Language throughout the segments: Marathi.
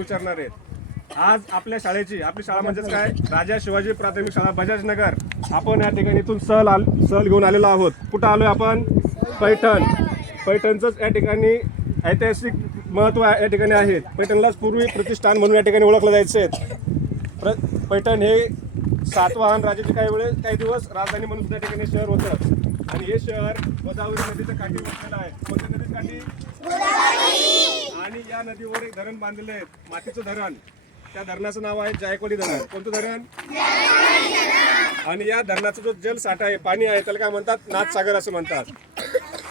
विचारणार आहेत। आज आपल्या शाळेची, आपली शाळा म्हणजेच काय, राजा शिवाजी प्राथमिक शाळा बजाजनगर, आपण या ठिकाणी इथून सहल घेऊन आलेलो आहोत। कुठं आलोय आपण? पैठण। पैठणचंच या ठिकाणी ऐतिहासिक महत्त्व या ठिकाणी आहे। पैठणलाच पूर्वी प्रतिष्ठान म्हणून या ठिकाणी ओळखलं जायचं। पैठण हे सातवाहन राजाचे काही दिवस राजधानी म्हणून त्या ठिकाणी शहर होतं आणि हे शहर गोदावरी नदीच्या काठी वसलेलं आहे। कोणत्या नदीच्या काठी? आणि या नदीवर एक धरण बांधलेलं आहे, मातीचं धरण। त्या धरणाचं नाव आहे जायकवाडी धरण। कोणतं धरण? आणि या धरणाचा जो जलसाठा आहे, पाणी आहे, त्याला काय म्हणतात? नाथसागर असं म्हणतात।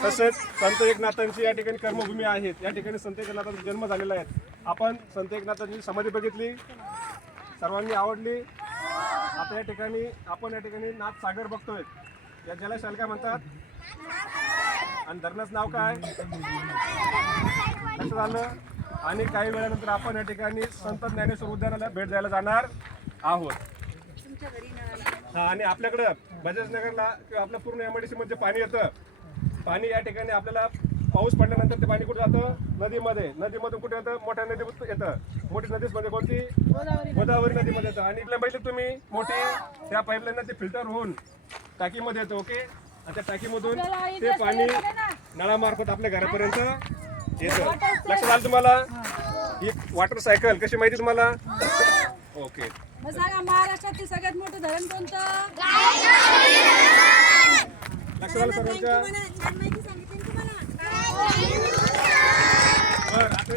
तसेच संत एकनाथांची या ठिकाणी कर्मभूमी आहेत। या ठिकाणी संत एकनाथांचा जन्म झालेला आहे। आपण संत एकनाथांची समाधी बघितली, सर्वांनी आवडली। आता या ठिकाणी आपण या ठिकाणी नाथसागर बघतोय। या जलाशयाला काय म्हणतात? आणि धरणाचं नाव काय? लक्षात आलं? आणि काही वेळानंतर आपण या ठिकाणी संत ज्ञानेश्वर उद्यानाला भेट द्यायला जाणार आहोत। आणि आपल्याकडं बजाजनगरला किंवा आपल्या पूर्ण एमआयडीसी मध्ये पाणी येतं। पाणी या ठिकाणी आपल्याला पाऊस पडल्यानंतर ते पाणी कुठे जातं? नदीमध्ये। नदीमधून कुठे येतं? मोठ्या नदीमधून येतं। मोठी नदीमध्ये कोणती? गोदावरी नदीमध्ये येतं। आणि इकडे बघितलं तुम्ही मोठी, त्या पाईपलाईन ते फिल्टर होऊन टाकीमध्ये येतं। ओके, आणि त्या टाकीमधून ते पाणी नळामार्फत आपल्या घरापर्यंत येतं। लक्षात आलं तुम्हाला? ही वॉटर सायकल कशी माहिती तुम्हाला? ओके, महाराष्ट्रातील सगळ्यात मोठं धरण कोणतं? लक्षात आलं सर्वांच्या? बरं, आता